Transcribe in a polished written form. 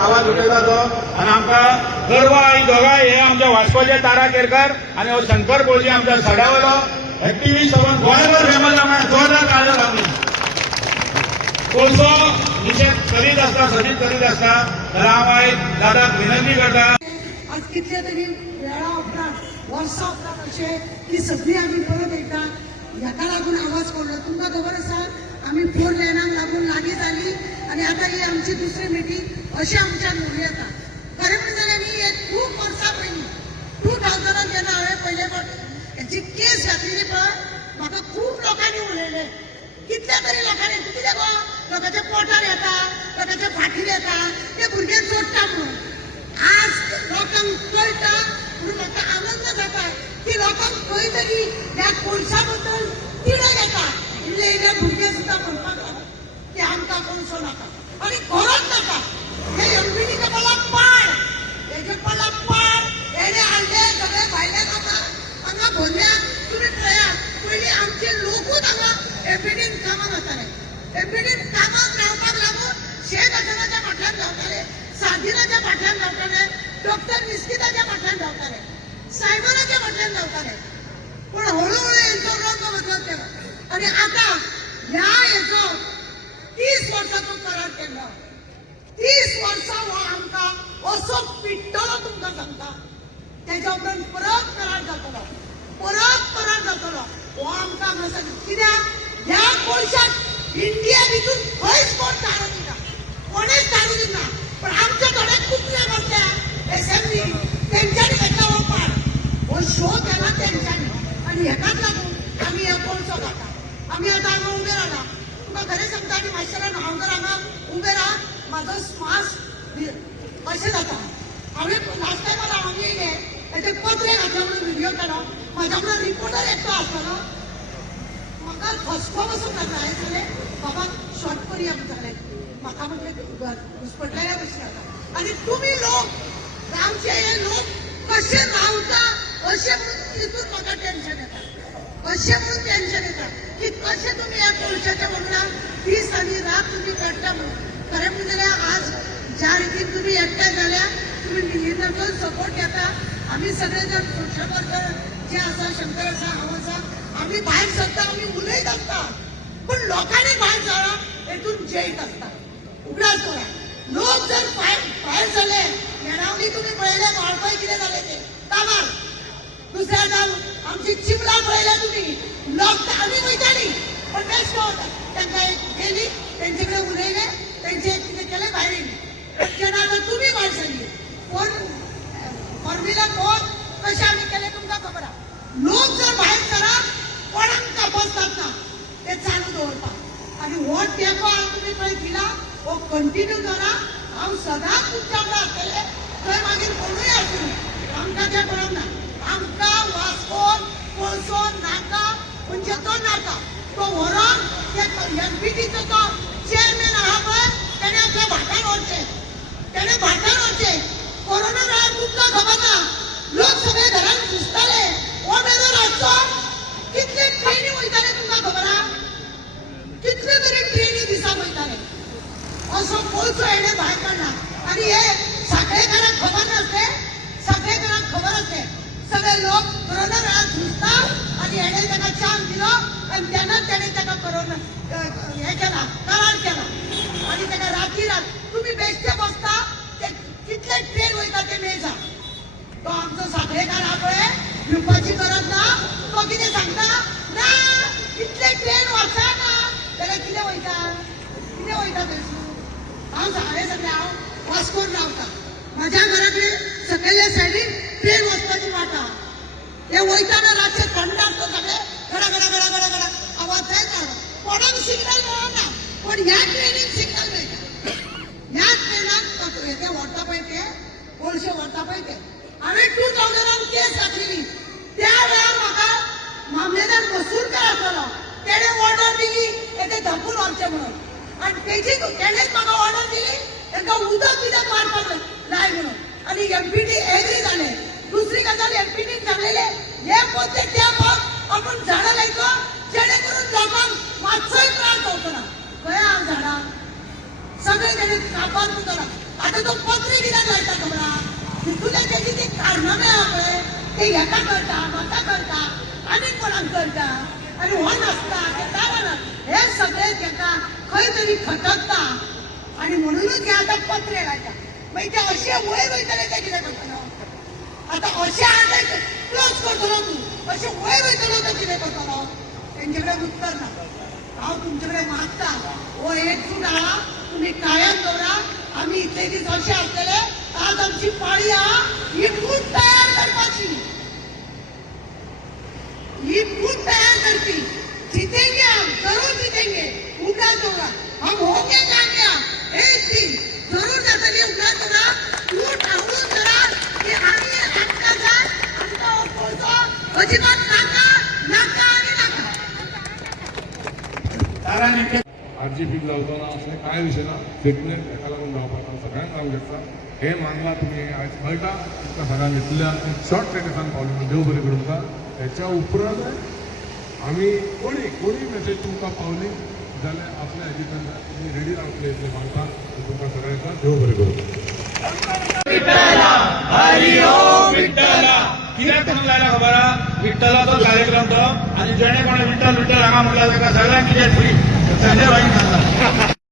आवाज उठयता तो आनी आमकां गर्व आनी दोगांय हे आमच्या वास्कोचे तारा केरकर आनी हो शंकर बोळजी आमच्या सड्यावयलो एक्टिव्हिस्ट जावन गोंयभर फेमस जावन जोरदार ताळयो लागली. कोळसो निशेध करीत आसता सदीत करीत आसता जाल्यार हांव आयज दादाक विनंती करता. आज कितले तरी वेळा उपरांत वर्सां उपरांत अशें की सगळीं आमी परत एकदा हेका लागून आवाज काडलो. तुमकां खबर आसा आमी 4 लेनांक लागून लागीं जाली आनी आतां ही आमची दुसरी मिटींग अशें आमच्यान म्हणूं येता. खरें म्हणलें जाल्यार न्ही हे खूब वर्सां पयलीं 2000 जेन्ना हांवें पयले फावट हेची केस घातलेली पळय म्हाका खूब लोकांनी उलयलें. कितल्या तरी लोकांनी कितें गो लोकांच्या पोटार येता लोकांच्या फाटीर येता ते भुरगे जोडटा म्हणून. आज लोकांक कळटा म्हणून म्हाका आनंद जाता की लोकांक खंय तरी ह्या कोळशा बद्दल तिडक येता. इल्ले भुरगे सुद्दां म्हणपाक लागले की आमकां कोळसो नाका आनी खरोच नाका. हे एमपीडीचे पडला पाड हेजे पडला पाड हेणे हाडले सगळे भायले लोकां हांगा भरल्या. तुमी पळयात पयलीं आमचे लोकूच हांगा एमपीडीन कामाक वताले. एमपीडीन कामाक रावपाक लागून शेख हसनाच्या फाटल्यान धांवताले सादिनाच्या फाटल्यान धांवताले डॉक्टर निस्किताच्या फाटल्यान धांवताले सायमनाच्या फाटल्यान धांवताले. पण हळूहळू हेंचो रंग बदलत गेलो आनी आतां ह्या हेचो 30 वर्सांचो करार केल्लो. 30 वर्सां हो आमकां असो पिट्टलो तुमकां सांगता. तेज्या उपरांत परत करार जातलो परत करार जातलो हो आमकां हांगा सांग. कित्याक ह्या कोळशाक इंडिया भितून खंयच कोण ताळो दिना कोणेच ताळो दिना. पण आमचे थोडे कुत्रे बसल्या एसएमनी तेंच्यांनी घेतला हो पाड हो शो केला तेंच्यांनी आनी हेकाच लागून आमी हे कोळसो खाता. आमी आतां हांगा उबे रावला. तुमकां खरें सांगता आनी माशेलान हांव जर हांगा उबे राव म्हाजो स्वास अशें जाता. हांवें लास्ट टायमार हांव येयले तेजे पत्रे घातले म्हणून व्हिडिओ केलो. म्हाज्या वांगडा रिपोर्टर एकटो आसलो म्हाका फसको बसून लागला. हांवें सांगलें बाबा शॉर्ट करुया म्हणून सांगलें. म्हाका म्हटलें घुसपटलेल्या भशेन जाता आनी तुमी लोक आमचे हे लोक कशे रावता अशें म्हणून तितून म्हाका टेन्शन येता. अशें म्हणून टेन्शन येता की कशें तुमी ह्या कोळशाच्या वांगडा दीस आनी रात तुमी काडटा म्हणून. खरें म्हणलें जाल्यार आज ज्या रितीन तुमी एकठांय जाल्या तुमी मिलिंदाचो सपोर्ट घेता. आमी सगळे जण सोशल वर्कर जे आसा शंकर आसा हांव आसा आमी भायर सरता आमी उलयत आसता. पूण लोकांनी भायर सरा हेतून जैत आसता. उगडास करा लोक जर भायर सरले मेणावली तुमी पळयले वाळपय कितें जालें ते कामार. दुसऱ्या जावन आमची चिमला पळयल्या तुमी लोक आमी वयताली पण बेस्ट वता तांकां गेली तेंचे कडेन उलयले तेंचे कितें केलें भायर येयली. जेन्ना आतां तुमी भायर सरली कोण फॉर्म्युला कोण कशें आमी केलें तुमकां खबर आहा. लोक जर भायर सरा कोणाक कापसतात ना ते चालू दवरपाक आनी हो तेंको हांव तुमी पळय दिला हो कंटिन्यू करा. हांव सदांच तुमच्या वांगडा आसतलें थंय मागीर कोणूय आसूं आमकां तें कळना. आमकां वास्को कोळसो नाका म्हणजे तो नाका तो व्हरोन ते एमपीटीचो तो चेअरमॅन आहा पळय तेणें आपल्या भाटार व्हरचें तेणें भाटार व्हरचें. कोरोना काळात तुमकां खबर ना लोक सगळे घरांत घुसताले हो बेरो रातचो कितले ट्रेनी वयताले तुमकां खबर आहा. कितले तरी ट्रेनी दिसा वयताले. असो कोळसो हेणे भायर काडला आनी हे साखळेकारांक खबर नासले. साखळेकारांक खबर आसले सगळे लोक कोरोना काळात घुसता आनी हेणे ताका चान्स दिलो आनी तेन्नाच तेणे ताका कोरोना हे केला करार केला आनी ताका राती रात तुमी बेश्टे बसता ते कितले ट्रेन वयता ते मेजा. तो आमचो साखळेकार हा पळय भिवपाची गरज ना. तो कितें सांगता ना इतले ट्रेन वचना जाल्यार कितें वयता थंयसून. हांव हांवें सगळें हांव वास्कोन रावता म्हाज्या घरा कडेन सकयल्या सायडीन ट्रेन वचपाची वाट आहा. हे वयताना रातचे थंड आसता सगळे गडा गडा गडा गडा गडा आवाज जायत रावता. कोणाक सिग्नल मेळना पण ह्या ट्रेनीक सिग्नल मेळटा. ह्या ट्रेनाक ते व्हरता पळय ते कोळशे व्हरता पळय ते हांवें 2000 केस घातलेली. त्या वेळार म्हाका मामलेदार मसूरकर आसलो तेणे ऑर्डर दिली ते धपून व्हरचें म्हणून आनी तेणेच म्हाका ऑर्डर दिली तांकां उदक बिदक मारपाक लाय म्हणून आनी एमपीटी एग्री जाले. दुसरी गजाल एमपीटीन सांगलेले हे पोते त्या भाग आपण झाडां लायचो जेणे करून लोकांक मातसोय त्रास जावचो ना. खंय हांव झाडां सगळे तेणे कापार उरतलो. आतां तो ते एका करता म्हाका करता आनीक कोणाक करता आनी हो नासता ते तारा हे सगळे ताका खंय तरी खटकता आणि म्हणूनच हे आता पत्रे घालता मागीर ते अशे वयर वयतले ते कितें करतलो आता अशे आता क्लोज करतलो तूं अशे वयर वयतलो तो कितें करतलो तेंचे कडेन उत्तर ना हांव तुमचे कडेन मागता हो एकजूट आहा तुम्ही कायम दवरा आम्ही इतले दीस अशे आसलेले आज आमची पाळी आहा ही फूट तयार करपाची ये खुद तैयार करती जीतेंगे हम जरूर जीतेंगे उठा होगा हम होंगे कामयाब एक दिन जरूर जातली उठा होगा उठ आवडून करा की आम्ही आमचा जात आमचा ओळखो अजिबात नाका नाका आणि नाका तारा नेमके आरजीपी लावताना असले काय विषय ना फिटनेस एका लागून जावपाक सगळ्यांक काम घेतला हे मागला तुम्ही आज कळटा तुमकां सगळ्यांक घेतल्या शॉर्ट ट्रॅकेसान पावली म्हणजे देव बरें करूं तुमकां त्याच्या उपरांत आम्ही कोणी मेसेज तुमकां पावली जाल्यार आपल्या हेजितल्यान तुम्ही रेडी रावतले इतले मागता तुमकां सगळ्यांका देव बरें करूं कित्याक म्हणून लायला खबर आहा विठ्ठलाचो कार्यक्रम तो आणि जेणे कोणी विठ्ठल विठ्ठल हांगा म्हणला ताका सगळ्यांक कितें फ्री संजय भाई सांगता